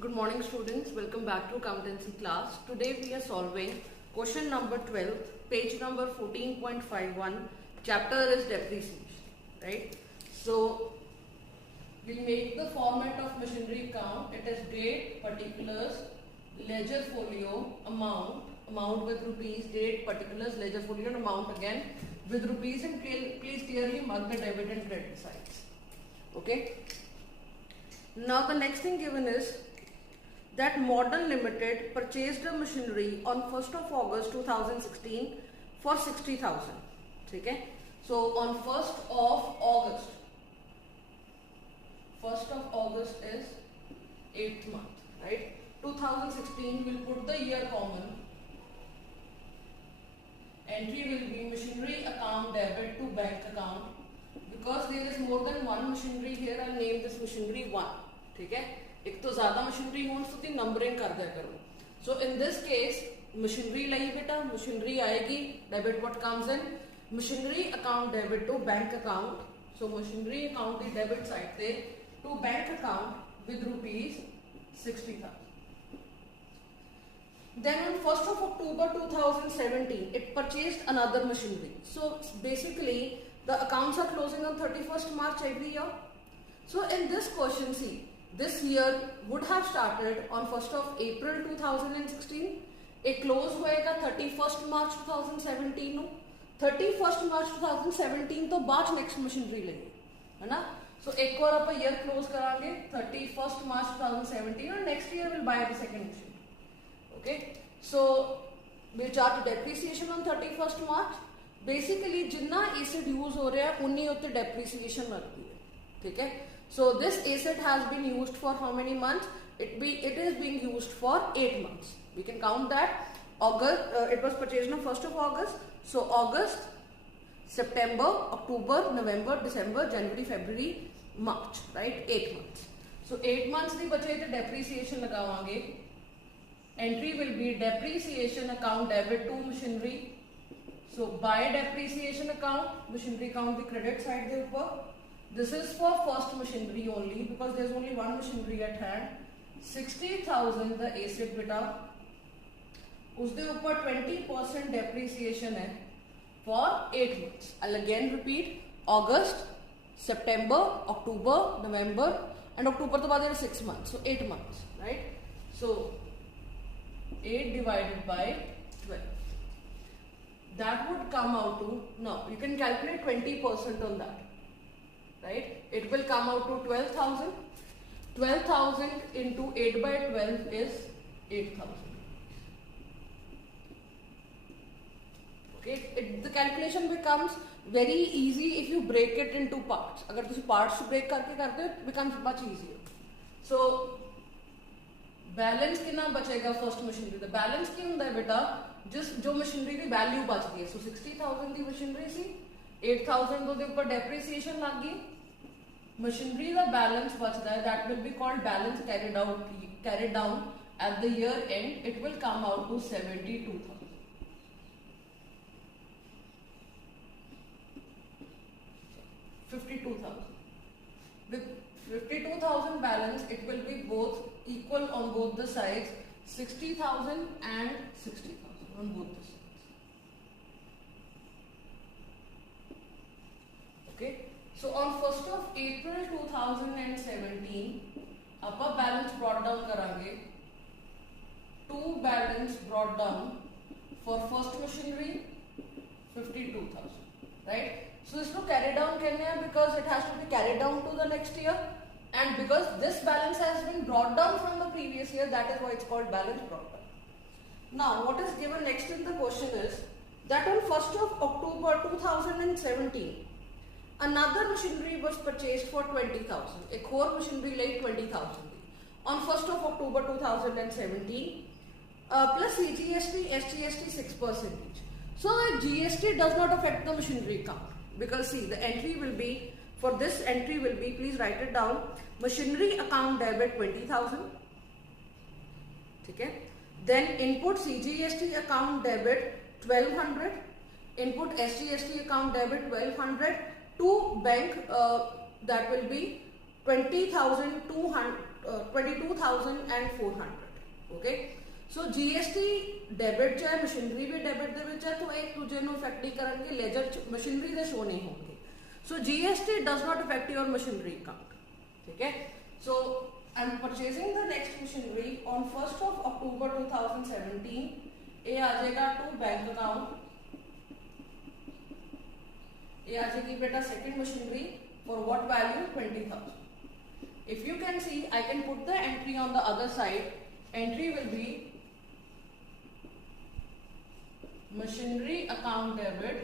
Good morning students, welcome back to accountancy class. Today we are solving question number 12, page number 14.51, chapter is depreciation, right? So we'll make the format of machinery account. It is date, particulars, ledger folio, amount with rupees, date, particulars, ledger folio and amount again with rupees, and please clearly mark the debit and credit sides. Okay. Now the next thing given is that Modern Limited purchased a machinery on 1st of August 2016 for 60,000. Okay. So on 1st of August is 8th month, right? 2016 will put the year common. Entry will be machinery account debit to bank account. Because there is more than one machinery here, I'll name this machinery 1. Okay? एक तो ज़्यादा machinery हो तो ती numbering कर दिया करो. So in this case machinery लाई बेटा, मशीनरी आएगी, debit what comes in, machinery account debit to bank account. So machinery account की डेबिट साइड पे to bank account with rupees 60,000. Then on 1st of October 2017 it purchased another machinery. So basically the accounts are closing on 31st March every year. So in this question, see, this year would have started on 1st of April 2016. एक close होएगा 31st March 2017 no. 31st March 2017 तो बाद next machinery लेंगे, है ना? So एक और आप year close करांगे 31st March 2017 और next year will buy the second machinery. Okay? So we'll charge depreciation on 31st March. Basically जितना asset use हो रहा है उन्हीं उतने depreciation लगती है, ठीक है? So this asset has been used for how many months? It is being used for 8 months. We can count that. August, it was purchased on 1st of August. So August, September, October, November, December, January, February, March, right? 8 months. So 8 months नहीं बचे तो depreciation लगावांगे. Entry will be depreciation account debit to machinery. So buy depreciation account, machinery account the credit side के ऊपर. This is for first machinery only because there's only one machinery at hand. 60,000 the asset beta. उसके ऊपर 20% depreciation है for 8 months. I'll again repeat: August, September, October, November, and October तो बाद है 6 months. So 8 months, right? So 8 divided by 12. That would come out to, no, you can calculate 20% on that. Right? It will come out to 12,000. 12,000 into 8 by 12 is 8,000. Okay? The calculation becomes very easy if you break it into parts. अगर तुम parts break करके करते हो, it becomes much easier. So balance कितना बचेगा first machinery? The balance क्या होता है बेटा? जो machinery की value बचती है. So 60,000 की machinery सी, 8,000 तो दे ऊपर depreciation लग गई. Machinery का balance बचता है, that will be called balance carried down at the year end. It will come out to 72,000. With 52,000 balance, it will be both equal on both the sides, 60,000 and 60,000 on both the sides. Okay. So on 1st of April 2017, upper balance brought down करेंगे. To balance brought down for first machinery 52,000, right? So इसको carry down करना है because it has to be carried down to the next year, and because this balance has been brought down from the previous year, that is why it's called balance brought down. Now what is given next in the question is that on 1st of October 2017 another machinery was purchased for 20,000. एक और machinery lie 20,000 on 1st of October 2017 plus CGST, SGST 6%. So GST does not affect the machinery account because see the entry will be, for this entry will be, please write it down, machinery account debit 20,000. ठीक है? Then input CGST account debit 1,200. Input SGST account debit 1,200. To bank that will be 20,200 22,400. Okay, so GST debit चाहे machinery भी debit ਦੇ ਵਿੱਚ ਹੈ तो एक दूजे ਨੂੰ इफेक्ट नहीं करेंगे, लेजर मशीनरी ਦੇ शो नहीं होंगे. So GST does not affect your machinery account. ठीक है, so I'm purchasing the next machinery on 1st of October 2017. ये आ जाएगा टू बैंक अकाउंट. ये आ जाएगी बेटा second machinery for what value? 20,000. If you can see, I can put the entry on the other side. Entry will be machinery account debit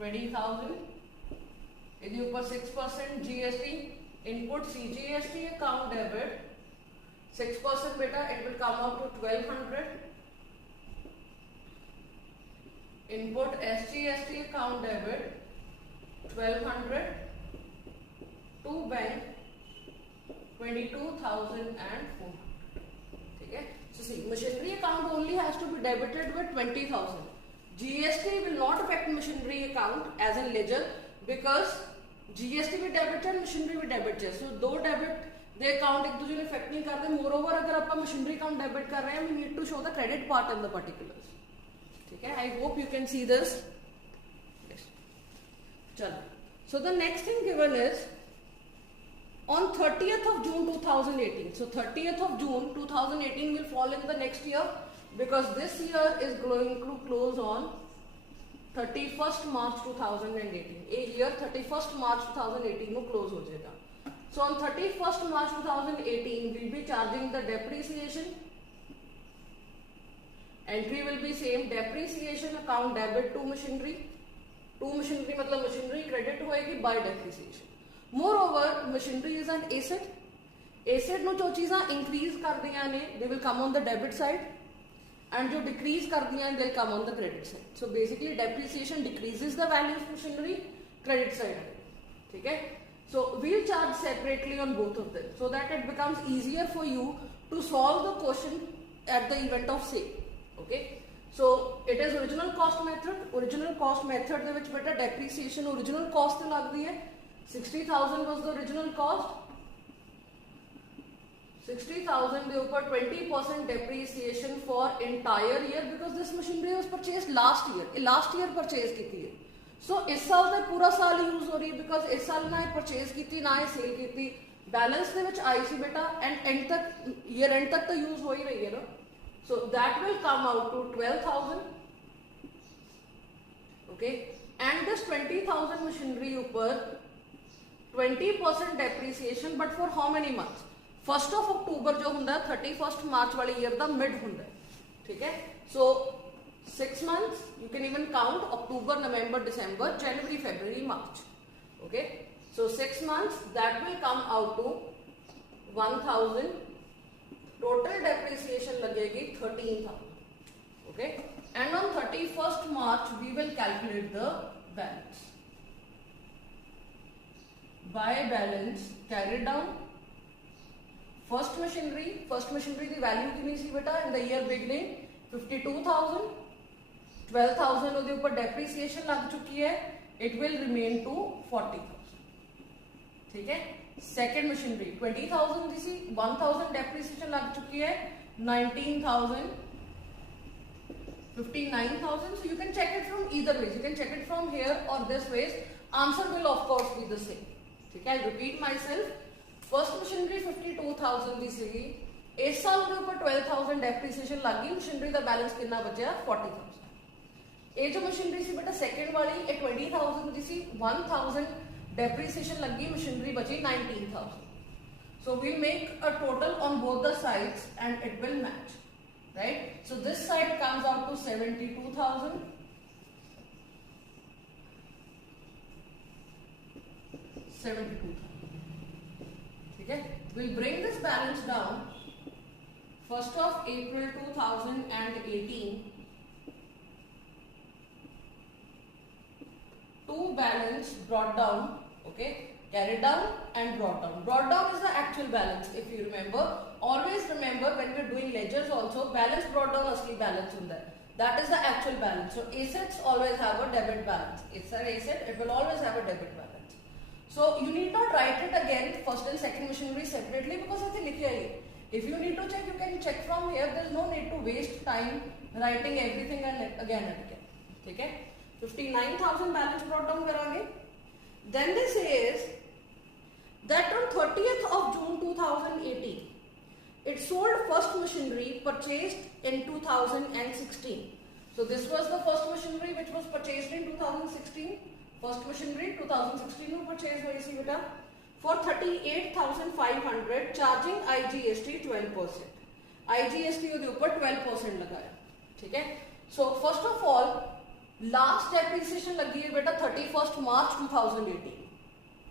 20,000. इसके ऊपर 6% GST. Input CGST account debit 6% बेटा, it will come out to 1,200. Input SGST account debit 1,200. To bank 22,400. ठीक है, so see, machinery account only has to be debited with 20,000. GST will not affect machinery account as in ledger because GST भी debit है, machinery भी debit है. सो दो debit दे account एक दूसरे ने इफेक्ट नहीं करते. मोरओवर अगर आप मशीनरी अकाउंट डेबिट कर रहे हैं, we need to show the credit part in the particulars. ठीक है, I hope you can see this. चलो, so the next thing given is on 30th of June 2018. So 30th of June 2018 will fall in the next year because this year is going to close on 31st March 2018. A year 31st March 2018 will close हो जाएगा. So on 31st March 2018 we'll be charging the depreciation. Entry will be same, depreciation account debit to machinery. To machinery मतलब machinery credit होएगी by depreciation. Moreover, machinery is an asset. Asset ਨੂੰ ਜੋ ਚੀਜ਼ਾਂ increase ਕਰਦੀਆਂ ਨੇ, they will come on the debit side, and जो decrease करदियां they will come on the credit side. So basically, depreciation decreases the value of machinery, credit side. ठीक है? So we'll charge separately on both of them, so that it becomes easier for you to solve the question at the event of sale. Okay? So it is original cost method. Original cost method ਦੇ ਵਿੱਚ ਬੇਟਾ depreciation original cost ਤੇ ਲੱਗਦੀ ਹੈ. 60,000 was the original cost. 60,000 के ऊपर 20% depreciation for entire year because this machinery was purchased last year. Last year purchase की थी. So इस साल तक पूरा साल यूज हो रही है because इस साल ना purchase की थी ना सेल की थी. बैलेंस ਦੇ ਵਿੱਚ आई सी बेटा and end तक year end तक तो यूज हो ही रही है ना. So that will come out to 12,000. Okay, and this 20,000 machinery ऊपर 20% depreciation, but for how many months? 1st of October जो होता है 31st March वाले ईयर का मिड होता है. ठीक है, so 6 months you can even count October, November, December, January, February, March. Okay, so 6 months that will come out to 1,000. Total depreciation लगेगी 13,000. Okay, and on 31st March we will calculate the balance. By balance carried down. First machinery the value कितनी सी बेटा in the year beginning 52,000. 12,000 उसके ऊपर depreciation लग चुकी है. It will remain to 40,000. ठीक है. Second machinery 20,000 थी सी 1,000 depreciation लग चुकी है. 19,000, 59,000. So you can check it from either ways. You can check it from here or this ways. Answer will of course be the same. ठीक है, I repeat myself. First machinery 52,000 ਦੀ ਸੀਗੀ. ਇਸ ਸਾਲ ਦੇ ਉੱਪਰ 12,000 depreciation ਲੱਗ ਗਈ. machinery ਦਾ balance ਕਿੰਨਾ ਬਚਿਆ 40,000. ਇਹ ਜੋ machinery ਸੀ ਬੇਟਾ second ਵਾਲੀ ਇਹ 20,000 ਦੀ ਸੀ. 1,000 depreciation ਲੱਗ ਗਈ. machinery ਬਚੀ 19,000. So we'll make a total on both the sides and it will match. Right? So this side comes out to 72,000. 72,000. ठीक है, we'll bring this balance down. 1st of April 2018 to balance brought down. Okay, carried down and brought down. Brought down is the actual balance. If you remember, always remember when we're doing ledgers also, balance brought down asli balance hunda hai. That is the actual balance. So assets always have a debit balance. It's an asset, it will always have a debit balance. So you need not write it again, first and second machinery separately, because I think here. If you need to check, you can check from here. There is no need to waste time writing everything and again and again. Okay? 59,000 balance brought down karage. Then this says that on 30th of June 2018, it sold first machinery purchased in 2016. So this was the first machinery which was purchased in 2016. First machinery 2016 में purchase हुई थी बेटा for 38,500 charging IGST 12%. IGST के ऊपर 12% लगाया, ठीक है? So first of all last depreciation लगी है बेटा 31st March 2018,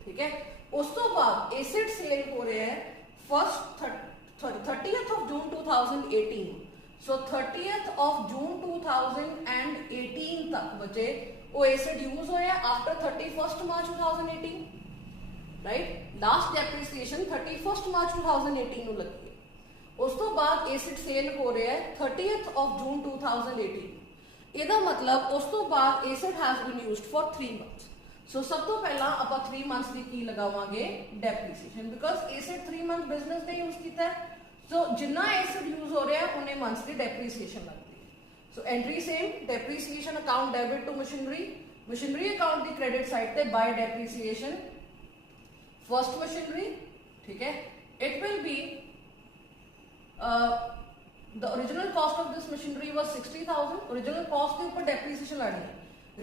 ठीक है? उस तो बाद एसेट सेल हो रहे हैं first 30th of June 2018. So 30th of June 2018 तक बचे वो एसेट यूज हुए after 31st March 2018, right? Last depreciation 31st March 2018 ਨੂੰ ਲੱਗੀ ਹੈ। ਉਸ ਤੋਂ ਬਾਅਦ एसेट सेल हो रहा है 30th of June 2018। ਇਹਦਾ ਮਤਲਬ ਉਸ ਤੋਂ ਬਾਅਦ asset has been used for 3 months। So सब तो पहला ਆਪਾਂ 3 months ਦੀ ਕੀ ਲਗਾਵਾਂਗੇ depreciation, because asset 3 month business ने यूज ਕੀਤਾ है। सो जिन्ना एसेट यूज हो रहा है उन्हें मंथ्स की डेप्रिसिएशन लगती है। So entry same, depreciation account debit to machinery account की क्रेडिट साइड पे बाय डेप्रिसिएशन फर्स्ट मशीनरी, ठीक है? It will be the original cost of this machinery was 60,000। Original cost के ऊपर डेप्रिसिएशन लगनी है।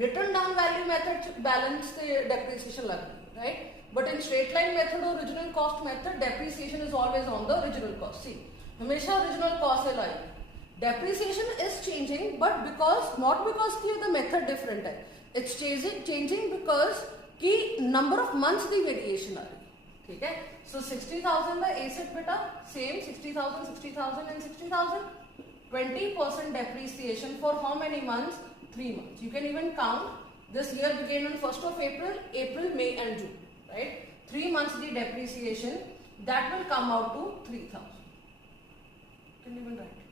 Written down value method balance से depreciation लगनी है, right? But in straight line method or original cost method, depreciation is always on the original cost. See, हमेशा original cost है like. Depreciation is changing, but not because कि the method different है। It's changing because कि number of months की variation आ रही है, ठीक है? So 60,000 का asset बेटा same 60,000, 60,000 and 60,000, 20% depreciation for how many months? 3 months. You can even count. This year began on 1st of April, May and June. Right? 3 months the depreciation that will come out to 3,000. Can you even write it?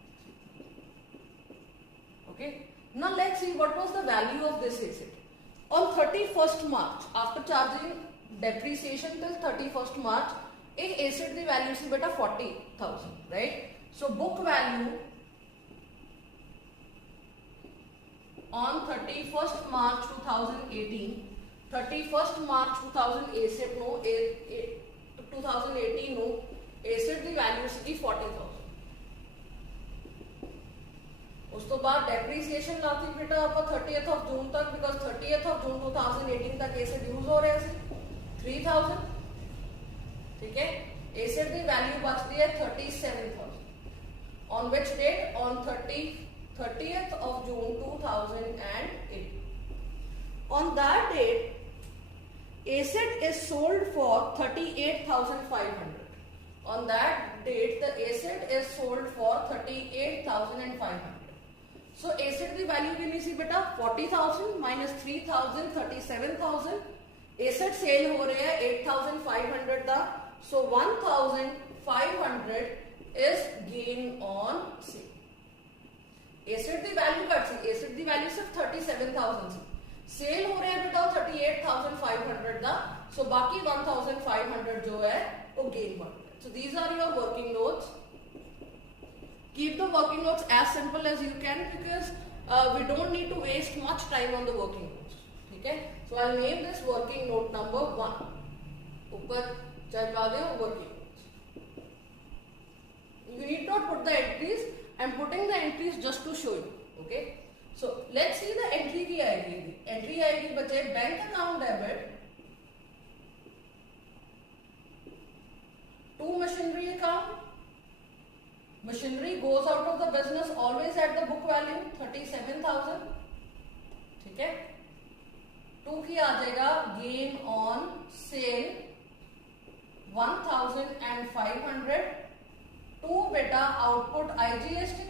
Okay. Now let's see what was the value of this asset on 31st March after charging depreciation till 31st March. A asset the value is beta 40,000, right? So book value on 31st March 2018. 31st March 2018 ਨੂੰ 2018 ਨੂੰ asset ਦੀ value ਸੀ 40,000। ਉਸ ਤੋਂ ਬਾਅਦ ਡੈਪਰੀਸੀਏਸ਼ਨ ਲਾਤੀ ਬੇਟਾ ਆਪਾਂ 30th of June ਤੱਕ, because 30th of June 2018 ਤੱਕ एसेट ਯੂਜ਼ ਹੋ ਰਿਹਾ ਸੀ 3000, ਠੀਕ ਹੈ? एसेट ਦੀ ਵੈਲਿਊ ਬਚਦੀ ਹੈ 37,000 on which date? On 30th of June 2018. On that date asset is sold for 38,500. On that date the asset is sold for 38,500. So asset की value कितनी सी बेटा 40,000 minus 3,000 37,000। asset sale हो रहे हैं 8,500 का, so 1,500 is gain on sale। asset की value cut सी, asset की value सिर्फ 37,000 सी, सेल हो रहे हैं बेटा 38,500 का, सो बाकी 1,500 जो है वो गेन बढ़ रहा है। So these are your working notes. Keep the working notes as simple as you can, because we don't need to waste much time on the working notes, ठीक है? So I name this working note number 1, ऊपर चढ़ा दे working notes. You need not put the entries, I am putting the entries just to show you, okay? So let's see the entry की आएगी। Entry आएगी बच्चे bank account debit to machinery account. Machinery goes out of the business always at the book value 37,000, ठीक है? To की आ जाएगा gain on sale 1,500। To बेटा output IGST,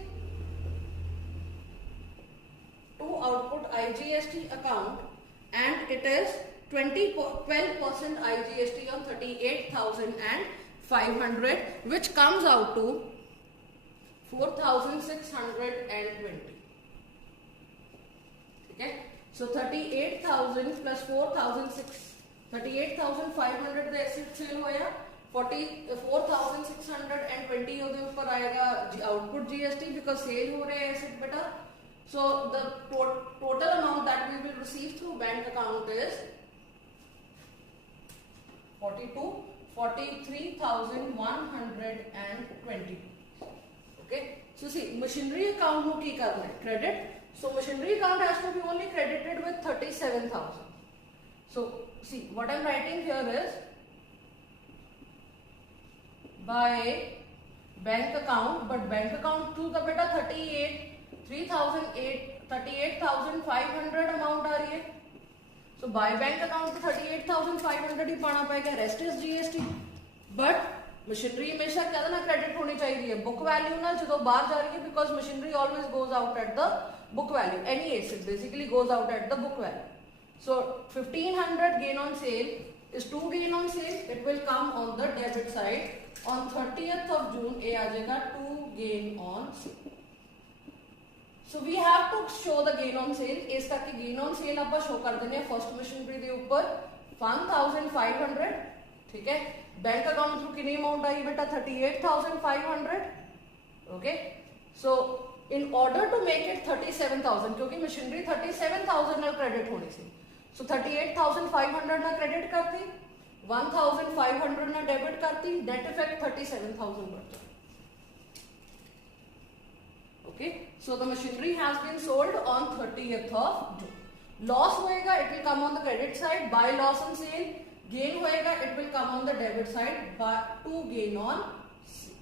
to output IGST account and it is 12% IGST on 38,500, which comes out to 4,620, ठीक है? So 38,000 plus 4,620 38,500 ਦਾ asset sale ਹੋਇਆ, 44,620 ਉਹਦੇ ਉੱਪਰ ਆਏਗਾ ਆउटपुट जीएसटी बिकॉज सेल हो रहे हैं एसेट बेटा. So the total amount that we will receive through bank account is 43,120. Okay, so see machinery account ਨੂੰ ਕੀ ਕਰਨਾ ਹੈ credit. So machinery account has to be only credited with 37,000. So see what I'm writing here is by bank account, but bank account to the beta 38,500 amount आ रही है. So by bank account to 38,500 ही पाना पाएगा, rest is GST. But machinery हमेशा क्या ना credit होनी चाहिए book value ना जो बाहर जा रही है, because machinery always goes out at the book value. Any asset basically goes out at the book value. So 1500 gain on sale is 2 gain on sale. It will come on the debit side. On 30th of June ये आ जाएगा 2 gain on sale. So we have to show the gain on sale. इस तक की gain on sale आप show कर देने first machinery के ऊपर 1500. ठीक है, बैंक अकाउंट थ्रू कितनी अमाउंट आई बेटा 38,500. Okay, so in order to make it 37,000 क्योंकि मशीनरी 37,000 ना क्रेडिट होनी सी. सो 38,500 ना क्रेडिट करती, 1,500 ना डेबिट करती, नेट इफेक्ट 37,000 बढ़ता. Okay, so the machinery has been sold on 30th of June. Loss होएगा it will come on the credit side by loss on sale. Gain होएगा it will come on the debit side by 2 gain on sale.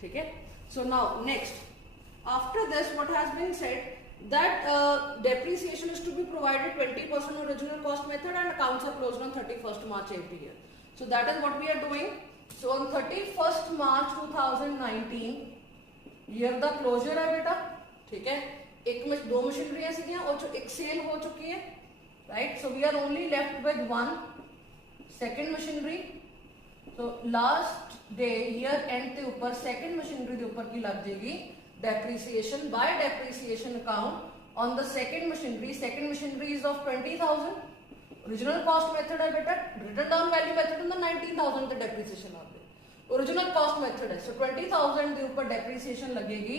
ठीक है, so now next after this what has been said that depreciation is to be provided 20% original cost method and accounts are closed on 31st March every year. So that is what we are doing. So on 31st March 2019 year the closure है बेटा. ठीक है, एक में दो मशीनरियां सी और एक cell हो चुकी है, right. So we are only left with one second machinery. तो लास्ट डे ईयर एंड के ऊपर सेकंड मशीनरी के ऊपर की लग जाएगी depreciation by depreciation account on the second machinery. Second machinery is of 20,000. Original cost method है बेटा, written down value method on the 19,000 the depreciation आ गई. Original cost method है, so 20,000 के ऊपर depreciation लगेगी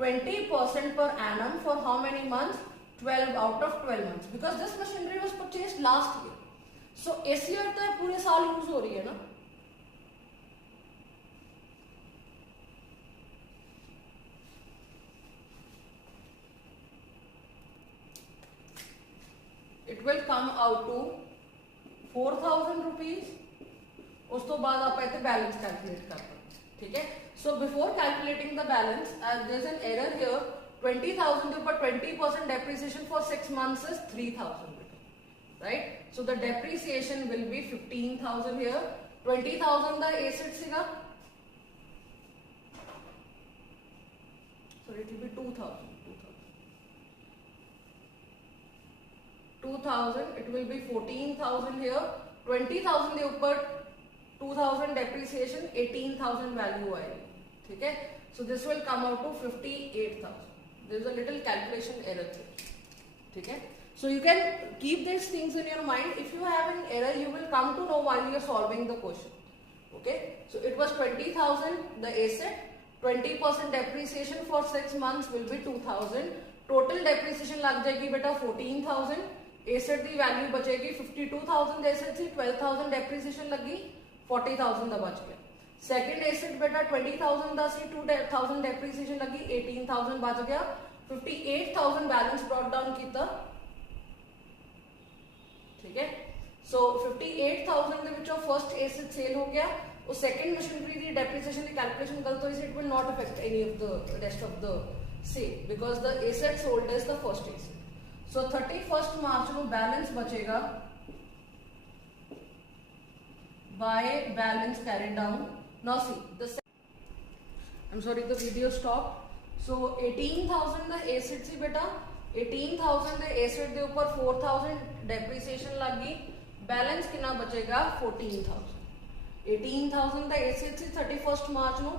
20% per annum for how many months? 12 out of 12 months because this machinery was purchased last year. So इस year तो पूरे साल use हो रही है ना. It will come out to 4,000 rupees. उस तो बाद आप ऐसे बैलेंस कैलकुलेट कर सकते हैं. ठीक है, so before calculating the balance there is an error here. 20,000 के ऊपर 20% depreciation for 6 months is 3,000, right. So the depreciation will be 15,000 here. 20,000 the asset सीगा, so it will be 2,000. 2,000 it will be 14,000 here. 20,000 के ऊपर 2,000 depreciation, 18,000 value आएगी. ठीक है, so this will come out to 58,000. there is a little calculation error here. ठीक है, so you can keep these things in your mind. If you have an error you will come to know while you are solving the question. Okay, so it was 20,000 the asset, 20% depreciation for 6 months will be 2,000. total depreciation लग जाएगी बेटा 14,000. Asset की value बचेगी 52,000 asset थी, 12,000 depreciation लगी, 40,000 का बच गया. सेकंड एसेट बेटा 20,000 दा सी, 2,000 डेप्रिसिएशन लगी, 18,000 बच गया, 58,000 बैलेंस ब्रॉट डाउन कीता. ठीक है, सो 58,000 ਦੇ ਵਿੱਚੋਂ फर्स्ट एसेट सेल हो गया. और सेकंड मशीनरी ਦੀ डेप्रिसिएशन ਦੀ कैलकुलेशन गलत हुई, it will not affect any of the rest of the sale because the asset sold is the first asset. So 31st March ਨੂੰ बैलेंस बचेगा by balance carried down. Now see the I'm sorry the video stopped. So 18,000 the asset सी बेटा, 18,000 ਦੇ asset ਦੇ ਉੱਪਰ 4,000 depreciation लग गई, balance कितना बचेगा 14,000. 18,000 ਦਾ एसेट सी 31st March ਨੂੰ,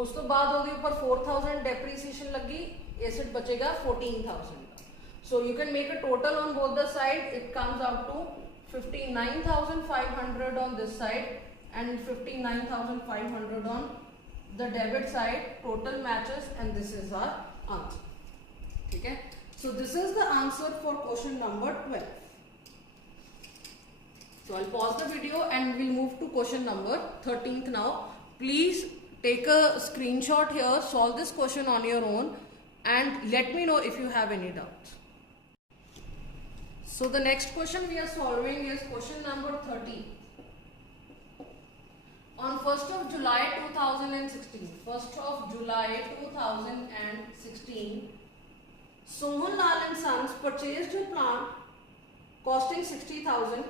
ਉਸ ਤੋਂ ਬਾਅਦ ਉਹਦੇ ਉੱਪਰ 4,000 डेप्रिसिएशन लगी, एसेट बचेगा 14,000. So you can make a total on both the side. It comes out to 59,500 on this side and 59,500 on the debit side. Total matches, and this is our answer. Okay. So this is the answer for question number 12. So I'll pause the video and we'll move to question number 13th now. Please take a screenshot here, solve this question on your own and let me know if you have any doubts. So the next question we are solving is question number 13. On 1st of July 2016, Sohan Lal and Sons purchased a plant costing 60,000.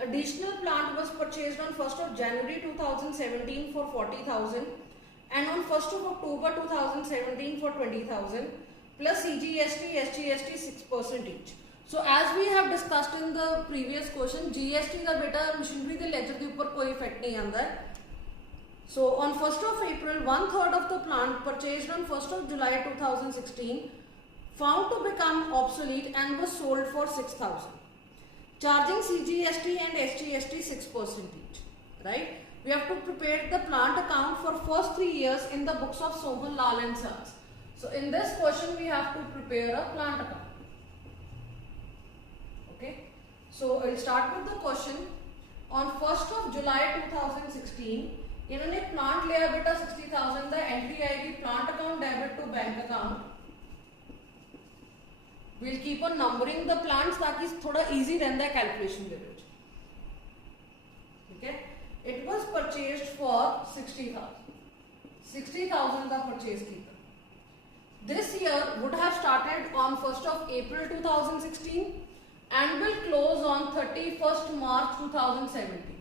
Additional plant was purchased on 1st of January 2017 for 40,000 and on 1st of October 2017 for 20,000 plus CGST, SGST 6% each. So as we have discussed in the previous question, GST का बेटा machinery के ledger के ऊपर कोई effect नहीं आता है. So on 1st of April, 1/3 of the plant purchased on 1st of July 2016 found to become obsolete and was sold for 6,000. Charging CGST and SGST 6% each. Right? We have to prepare the plant account for first 3 years in the books of Sohan Lal and Sons. So in this question we have to prepare a plant account. Okay. So I'll start with the question. On 1st of July 2016, इन्होंने plant लिया बेटा 60,000 का. Entry आएगी plant account debit to bank account. We'll keep on numbering the plants ताकि थोड़ा easy रहता है calculation के लिए. ठीक है. It was purchased for 60,000. 60,000 का परचेज किया. This year would have started on 1st of April 2016 and will close on 31st March 2017.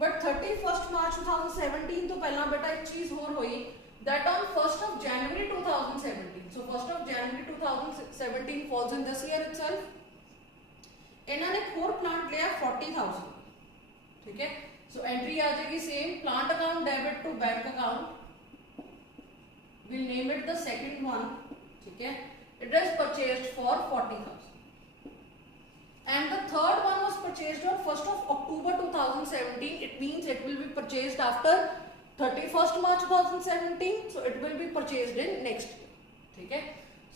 But 31st March 2017 तो पहला बेटा एक चीज और हुई that on 1st of January 2017. So 1st of January 2017 falls in this year itself. इन्होंने एक और प्लांट लिया 40,000. ठीक है. So entry आ जाएगी same. Plant account debit to bank account. We'll name it the second one. ठीक है. It is purchased for 40,000. And the third one was purchased on 1st of October 2017. It means it will be purchased after 31st March 2017. So it will be purchased in next year. ठीक है.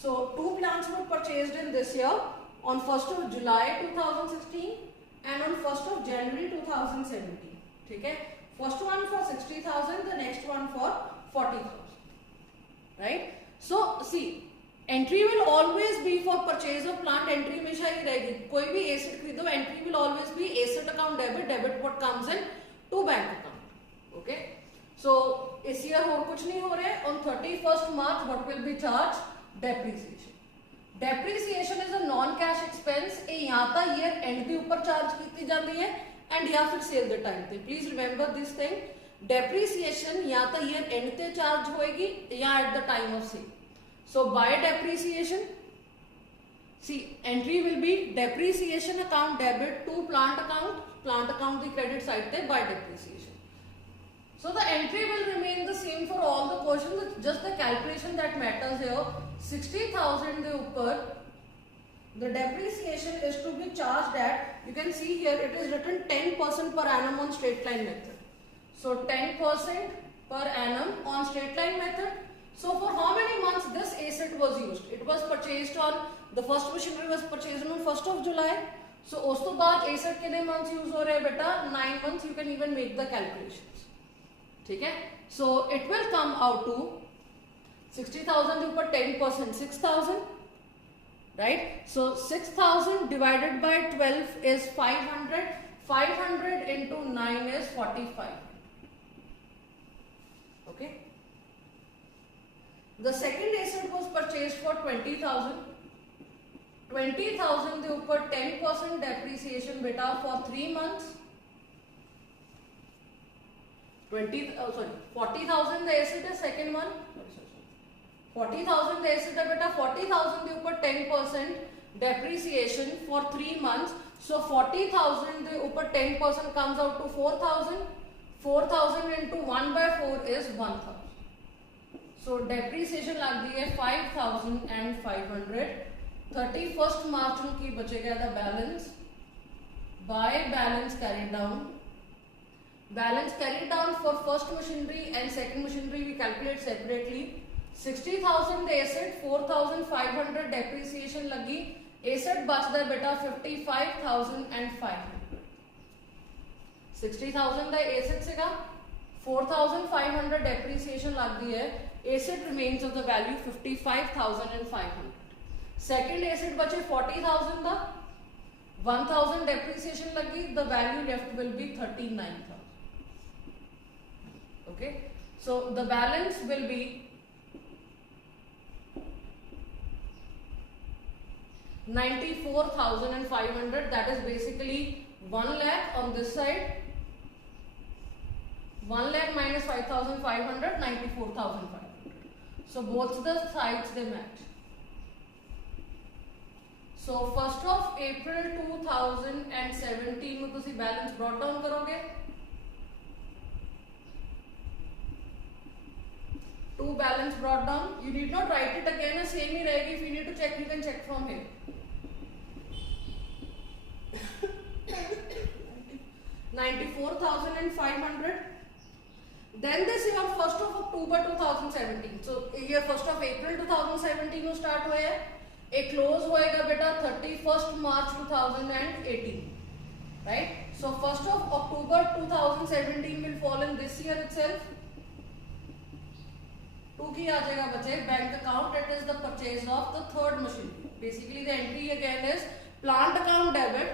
So two plants were purchased in this year on 1st of July 2016 and on 1st of January 2017. ठीक है. First one for 60,000, the next one for 40,000. Right. So see. Entry will always be for purchase of plant. Entry हमेशा ही रहेगी. कोई भी asset खरीदो entry will always be asset account debit, debit what comes in to bank account. Okay. So इस year और कुछ नहीं हो रहा है. On 31st March what will be charge? Depreciation. Depreciation is a non cash expense. ये या तो ईयर एंड के ऊपर चार्ज की जाती है एंड या फिर सेल द टाइम पे. Please remember this thing. Depreciation या तो ईयर एंड पे चार्ज होएगी या at the time of sale. So by depreciation, see entry will be depreciation account debit to plant account the credit side पे by depreciation. So the entry will remain the same for all the questions. Just the calculation that matters here. 60,000 के ऊपर the depreciation is to be charged at, you can see here it is written 10% per annum on straight line method. So 10% per annum on straight line method. So for how many months this asset was used? It was purchased on, the first machinery was purchased on 1st of July. So उस तो बाद asset कितने months use हो रहे हैं बेटा? 9 months. You can even make the calculations. ठीक है? So it will come out to 60,000 के ऊपर 10% 6,000. Right? So 6,000 divided by 12 is 500. 500 into 9 is 45. Okay? The second asset was purchased for 20,000. 20,000 के ऊपर 10% depreciation बेटा for 3 months. 40,000 the asset is second one. 40,000 the asset है बेटा. 40,000 के ऊपर 10% depreciation for 3 months. So 40,000 के ऊपर 10% comes out to 4,000. 4,000 into 1/4 is 1,000. So depreciation लग गई है 5,500 31 मार्च ਨੂੰ ਕੀ ਬਚੇਗਾ ਇਹਦਾ balance by balance carried down. Balance carried down for first machinery and second machinery we calculate separately. 60,000 asset, 4,500 depreciation लगी, asset बचदा बेटा 55,500. 60,000 ਦਾ asset ਸੀਗਾ, 4,500 depreciation लगदी है, asset remains of the value 55,500. Second asset बचे 40,000 ਦਾ, 1,000 depreciation लगी, the value left will be 39,000. Okay, so the balance will be 94,500. That is basically 1 lakh on this side, 1 lakh minus 5,500, 94,500. So both the sides they match. So 1st of April 2017 में तुसी balance brought down करोगे, to balance brought down. You need not write it again, same ही रहेगी. If you need to check, you can check from here. 94,500. Then this year 1st of October 2017. So year 1st of April 2017 में start हुआ है. A close होएगा बेटा 31st March 2018, right? So 1st of October 2017 will fall in this year itself. 2 की आ जाएगा बच्चे bank account. It is the purchase of the third machine. Basically the entry again is plant account debit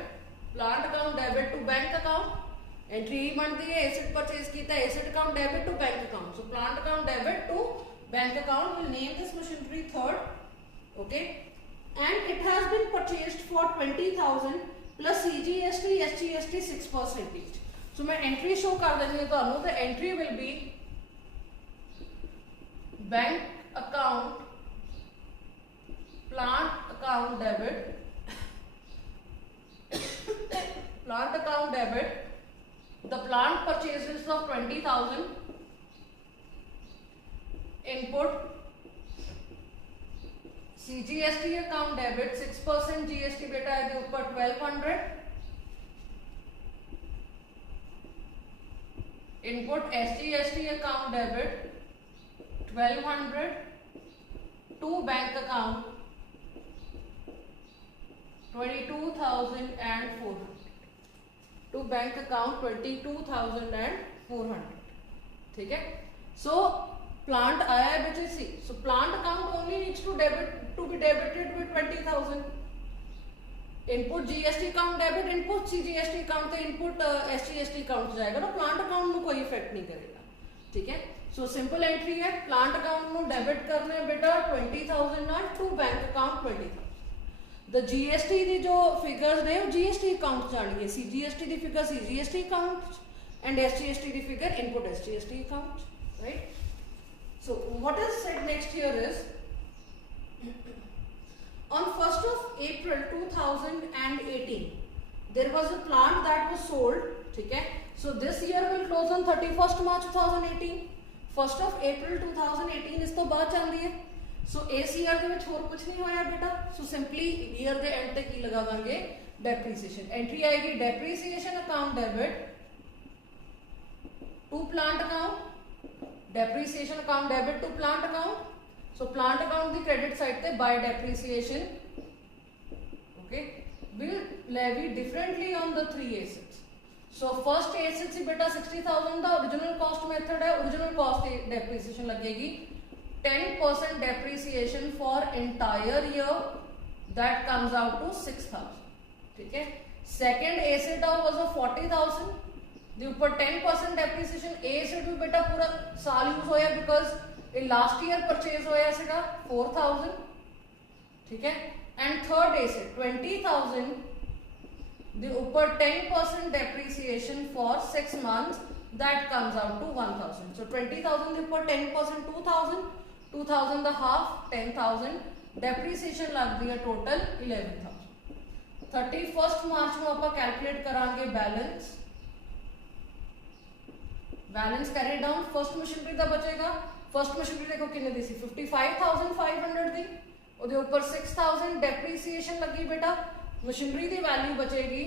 to bank account. Entry ही बनती है asset purchase की था, asset account debit to bank account. So plant account debit to bank account will name this machinery third. Okay. And it has been purchased for 20,000 plus CGST, SGST 6%. So मैं entry show कर देनी है तो अनु the entry will be bank account, plant account debit, plant account debit. The plant purchases of 20,000. Input CGST account debit 6% GST बेटा है ऊपर 1200. Input SGST account debit 1200 to bank account 22,400. To bank account 22,400. ठीक है. So plant आया है बच्चे सी. So plant account only needs to be debited with 20,000. Input GST account debit, input CGST account थे, input SGST account जाएगा ना. plant account में कोई इफेक्ट नहीं करेगा. ठीक है. So simple entry है. plant account में डेबिट करने बेटा 20,000 to bank account 20,000. The GST दी जो figures ने वो GST account जानी है. CGST the figure CGST account and SGST the figure input SGST account. Right. So what is said next here is on 1st of April 2018 there was a plant that was sold. ठीक है. So this year will close on 31st March 2018. 1st of April 2018 इस तो बाद चल रही है. So इस year ਦੇ ਵਿੱਚ ਹੋਰ कुछ नहीं होया बेटा. So simply ईयर ਦੇ एंड तक ही लगा देंगे डेप्रीसिएशन. एंट्री आएगी depreciation account debit to plant account, depreciation account debit to plant account. So plant account the credit side पे by depreciation. Okay, will levy differently on the three assets. So first asset से बेटा 60,000 का original cost method है. Original cost depreciation लगेगी 10% depreciation for entire year. That comes out to 6,000. ठीक है. Second asset was of 40,000. The ऊपर 10% depreciation. A asset भी बेटा पूरा साल यूज होया because ये last year purchase होया सीगा 4,000. ठीक है. And third asset 20,000. The ऊपर 10% depreciation for 6 months. That comes out to 1,000. So 20,000 the ऊपर 10% 2,000. 2,000 the half 10,000. Depreciation लग रही है total 11,000. 31st March में ਆਪਾਂ calculate करांगे balance. Balance carry down first machinery का बचेगा. फर्स्ट मशीनरी देखो कितने दी सी 55,500 दी ਉਹਦੇ ਉੱਪਰ 6000 ਡੈਪਰੀਸੀਏਸ਼ਨ ਲੱਗੀ ਬੇਟਾ, ਮਸ਼ੀਨਰੀ ਦੀ ਵੈਲਿਊ ਬਚੇਗੀ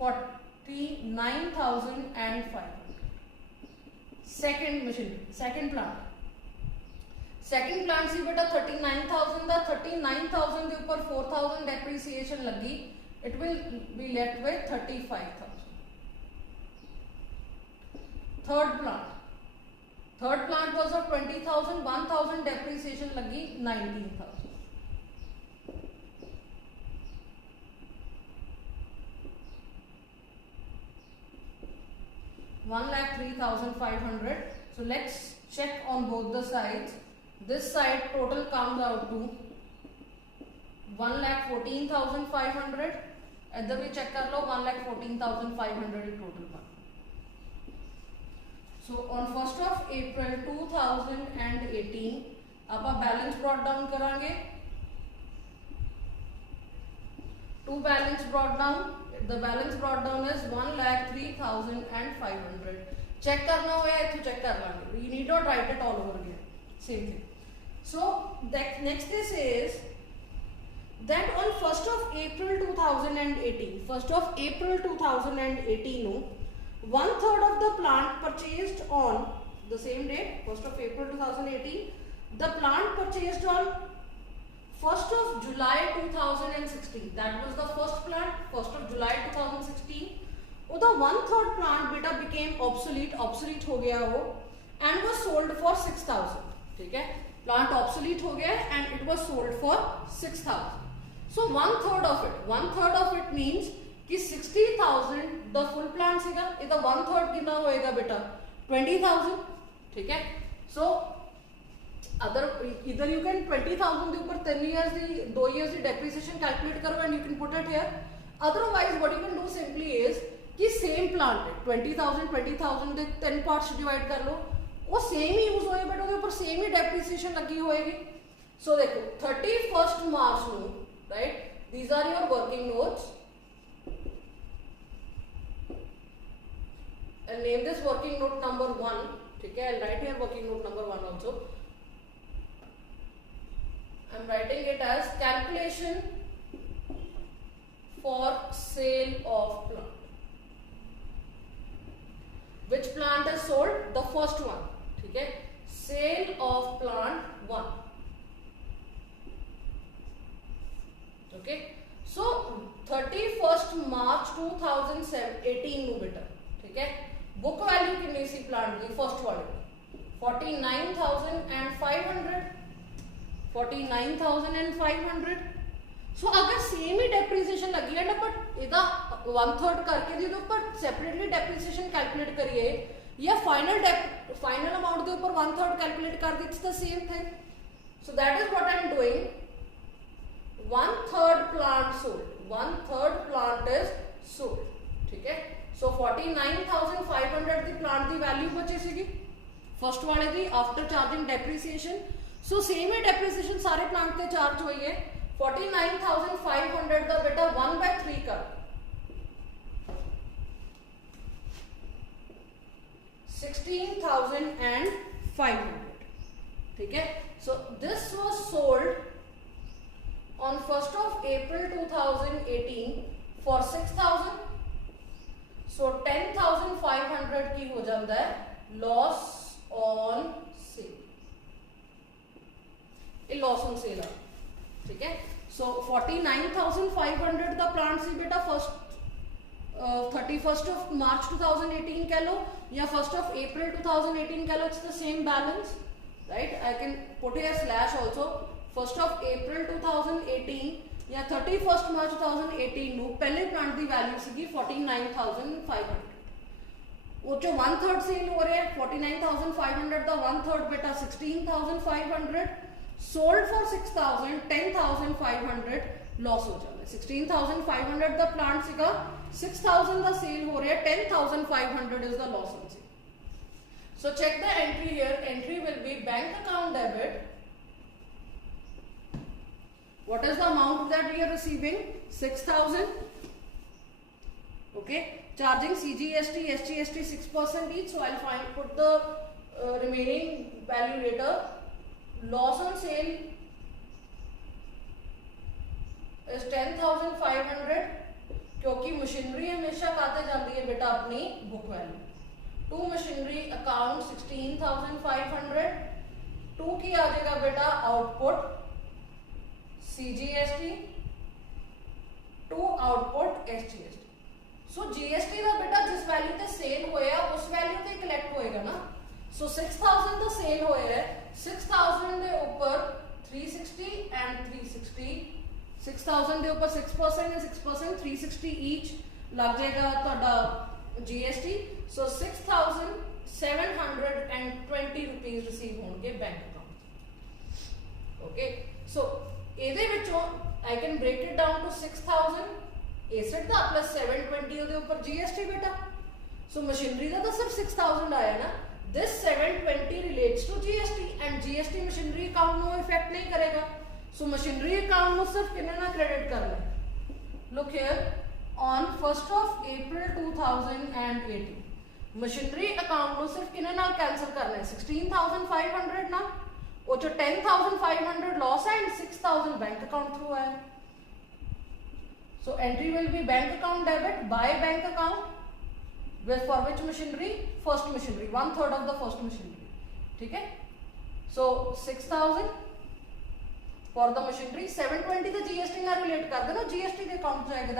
49,500। Second machinery second plant C बेटा 39,000 ਦਾ 39,000 ਦੇ ਉੱਪਰ 4,000 ਡੈਪਰੀਸੀਏਸ਼ਨ ਲੱਗੀ, it will be left with 35,000। Third plant was of 20,000, 1,000 depreciation लगी 19,000। $1,03,500। So let's check on both the sides. This side total comes out to 1,14,500। इधर भी check कर लो, 1,14,500 total बन। So on 1st of April 2018 आप balance brought down करांगे, to balance brought down, the balance brought down is 1,03,500। check करना हो या तो check कर लांगे, you need not write it all over again, same thing। So that next this is that on 1st of April 2018, 1st of April 2018 1/3 of the plant purchased on the same date, 1st of April 2018, the plant purchased on 1st of July 2016, that was the first plant, 1st of July 2016। the 1/3 plant beta became obsolete हो गया वो, and was sold for 6,000। ठीक है, plant obsolete हो गया and it was sold for 6,000। so 1/3 of it means कि 60,000 the full plant सीगा, इधर 1/3 कितना होएगा बेटा 20,000। ठीक है, so अदर इधर यू कैन 20,000 के ऊपर 10 years दी 2 years दी डेप्रिसिएशन कैलकुलेट करो and you can put it here. Otherwise what you can do simply is कि सेम प्लांट है 20,000 दे 10 पार्ट्स डिवाइड कर लो, वो सेम ही यूज होए बट उसके ऊपर सेम ही डेप्रिसिएशन लगी होएगी। सो देखो 31st मार्च नु, right, these are your working notes and name this working note number 1। ठीक है, I'll write here working note number 1 also। I'm writing it as calculation for sale of plant। Which plant is sold? The first one। ठीक है, sale of plant 1। Okay, so 31st March 2018 नु बेटा, ठीक है, book value कितनी सी plant की first वाले 49,500। 49,500। सो अगर सेम ही डेप्रिसिएशन लगी है ना, बट इधर 1/3 करके दी तो पर सेपरेटली डेप्रिसिएशन कैलकुलेट करिए या फाइनल अमाउंट के ऊपर 1/3 कैलकुलेट कर दी, it's the same thing. So that is what I am doing. 1/3 plant sold, 1/3 plant is sold. ठीक है, सो 49,500 की प्लांट की वैल्यू बचे सी फर्स्ट वाले की after charging depreciation. So same ही डेप्रिसिएशन सारे प्लांट पे चार्ज हुई है। 49,500 का बेटा 1/3 कर 16,500। ठीक है, so this was sold on 1st of April 2018 for 6,000। सो 10,500 की हो जाता है loss on cell, loss on sale. ठीक है, सो 49,500 का प्लांट सी बेटा फर्स्ट 31st of March 2018 कह लो या 1st of April 2018 कह लो, it's the same balance, right. I can put here slash also 1st of April 2018 या 31st March 2018 नु पहले प्लांट की वैल्यू सी 49,500। वो जो 1/3 सेल हो रहे हैं 49,500 का 1/3 बेटा 16,500 सोल्ड फॉर 6,000, 10,500 लॉस हो जाता है। 16,500 का प्लांट सीगा, 6,000 का सेल हो रहा है, 10,500 is the loss on sale. So check the entry here, entry will be bank account debit. What is the amount that we are receiving? 6,000। Okay, charging CGST, SGST 6% each. So I'll put the remaining value later। Loss on sale is 10,500 क्योंकि machinery हमेशा काते जाती है बेटा अपनी book value. To machinery account 16,500, to की आ जाएगा बेटा output CGST, to output SGST। So GST का बेटा जिस वैल्यू ते सेल होया उस वैल्यू ते कलेक्ट होएगा ना। सो 6,000 का सेल होया है, 6,000 के ऊपर 360 एंड 360, 6,000 के ऊपर 6% एंड 6%, 360 ईच लग जाएगा ਤੁਹਾਡਾ GST। सो 6,720 रुपीज रिसीव होंगे बैंक अकाउंट। ओके, सो ਇਹਦੇ ਵਿੱਚੋਂ I can break it down to 6,000 asset का प्लस 720 ਉਹਦੇ ਉੱਪਰ GST बेटा। सो मशीनरी का तो सिर्फ 6,000 आया ना। This 720 relates to GST and GST machinery account ਨੂੰ इफेक्ट नहीं करेगा। सो मशीनरी अकाउंट ਨੂੰ सिर्फ कितने ना क्रेडिट कर ले। Look here, on 1st of April 2018 machinery account ਨੂੰ सिर्फ कितने ना कैंसिल करना है 16,500 ना, वो जो 10,500 लॉस है एंड 6,000 बैंक अकाउंट थ्रू है। So entry will be bank account debit by bank account with for which machinery? First machinery, 1/3 of the first machinery. ठीक है? So 6,000 for the machinery, 720 the GST ना relate कर देना, GST के account जाएगा।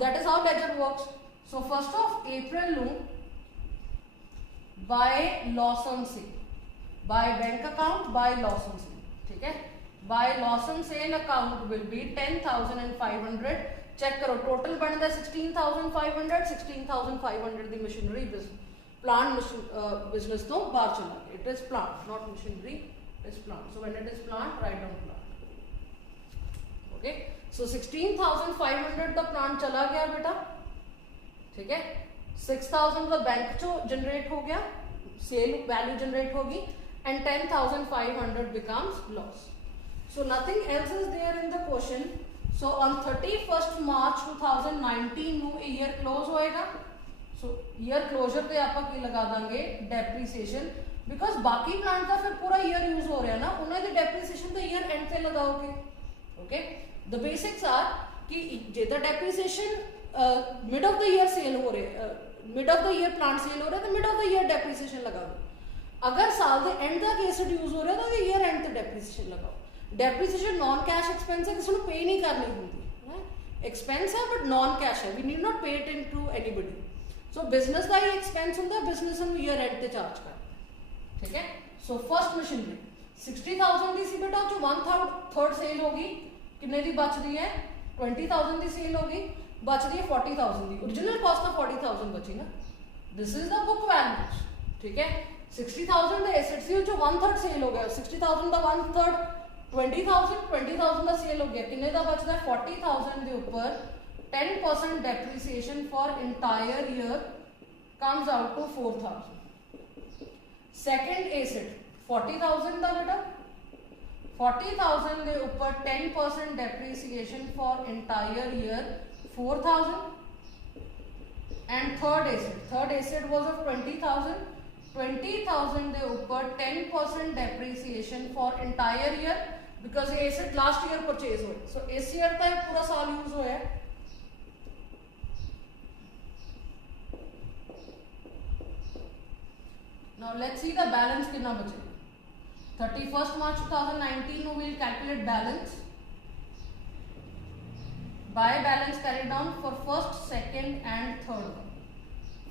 That is how ledger works. So 1st of April नु by loss on sale, by bank account, by loss on sale, ठीक है? By loss on sale account will be 10,500। Check करो total बनता है 16,500, 16,500 दी machinery plant business तो बाहर चला गया। It is plant not machinery, it is plant. So when it is plant write down plant. Okay, so 16,500 का प्लांट चला गया बेटा, ठीक है। 6,000 का बैंक जो जनरेट हो गया, सेल वैल्यू जनरेट होगी and 10,500 becomes loss. So nothing else is there in the question. So on 31st March 2019 ਨੂੰ ਇਹ year close ਹੋਏਗਾ। So year closure ਤੇ ਆਪਾਂ ਕੀ ਲਗਾ ਦਾਂਗੇ depreciation, because ਬਾਕੀ plant ਦਾ ਫਿਰ ਪੂਰਾ year use ਹੋ ਰਿਹਾ ਨਾ, ਉਹਨਾਂ ਦੀ depreciation ਤਾਂ year end ਤੇ ਲਗਾਓਗੇ। Okay, the basics are कि ਜੇ ਤਾਂ depreciation mid of the year sale ਹੋ ਰਿਹਾ, mid of the year plant sale ਹੋ ਰਿਹਾ ਤਾਂ mid of the year depreciation ਲਗਾ ਦੋ। ਅਗਰ ਸਾਲ ਦੇ end ਤੱਕ asset use ਹੋ ਰਿਹਾ ਤਾਂ year end ਤੇ depreciation ਲਗਾਓ। डेप्रीसिएशन नॉन कैश एक्सपेंस है, किसी को पे नहीं करनी होती है, एक्सपेंस है बट नॉन कैश है, वी नीड नॉट पे it into anybody. So business का ही एक्सपेंस होता है, बिजनेस हम ईयर एंड ते चार्ज कर, ठीक है। सो फर्स्ट मशीनरी 60,000 दी सी बेटा, जो 1/3 सेल होगी कितने दी बच रही है 20,000 दी सेल होगी, बच रही है 40,000 दी। ओरिजिनल कॉस्ट ऑफ 40,000 बची ना, this is the book value, ठीक है। 60,000 द एसेट सी जो 1/3 सेल हो गया, 60,000 द 1/3 20,000 का सेल हो गया, कितने का बचता है 40,000 के ऊपर 10% depreciation for entire year comes out to 4,000। Second asset 40,000 का बेटा, 40,000 के ऊपर 10% depreciation for entire year 4,000 and third asset was of 20,000 के ऊपर 10% depreciation for entire year, because ये एसेट लास्ट ईयर परचेज हुए। सो इस ईयर का पूरा साल यूज हुआ है। Now let's see the balance कितना बचेगा। 31st March 2019 no will calculate balance by balance carried down for first, second and third.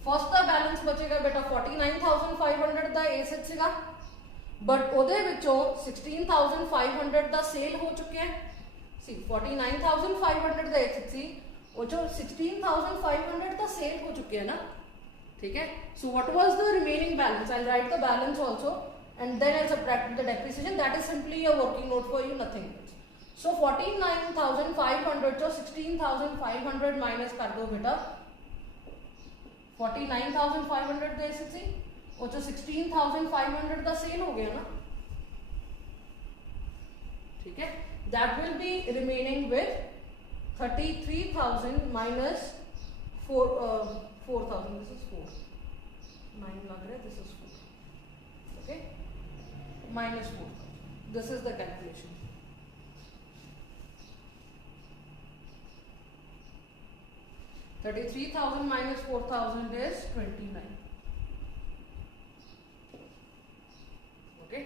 First का बैलेंस बचेगा बेटा 49,500 का एसेट सीगा, बट ਉਹਦੇ ਵਿੱਚੋਂ 16,500 ਦਾ ਸੇਲ ਹੋ ਚੁੱਕਿਆ ਹੈ। सी 49,500 ਦਾ एसेट ਸੀ, ਉਹ ਜੋ 16,500 ਦਾ ਸੇਲ ਹੋ ਚੁੱਕਿਆ ਹੈ ਨਾ, ठीक है। So what was the remaining balance? I'll write the balance also and then I'll subtract the depreciation. That is simply a working note for you, nothing else. So 49,500 जो 16,500 minus कर दो बेटा, 49,500 दे सकती, वो जो 16,500 का सेल हो गया ना, ठीक है। That will be remaining with 33,000 minus 4,000. This is 4. 9 लग रहा है. This is 4. Okay. Minus 4,000. This is the calculation. 33,000 minus 4,000 is 29. Okay.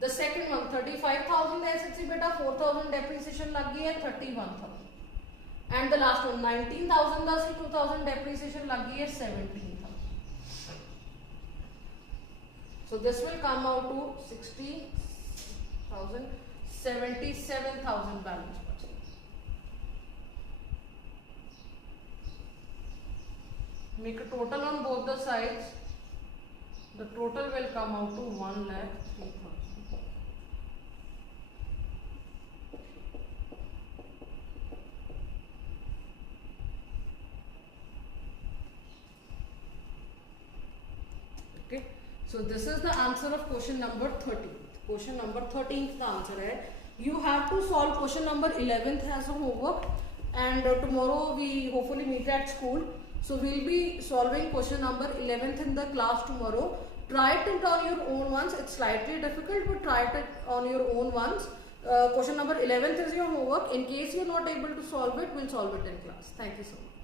The second one 35,000 assets से बेटा 4,000 depreciation लग गई है 31,000. And the last one 19,000 का से 2,000 depreciation लग गई है 17,000. So this will come out to 60,000, 77,000 balance. Make a total on both the sides. The total will come out to 1,03,000. Okay. So this is the answer of question number 13. Question number 13 का answer है. You have to solve question number 11th as a homework, and tomorrow we hopefully meet at school. So we'll be solving question number 11th in the class tomorrow. Try it on your own once. It's slightly difficult, but try it on your own once. Question number 11th is your homework. In case you're not able to solve it, we'll solve it in class. Thank you so much.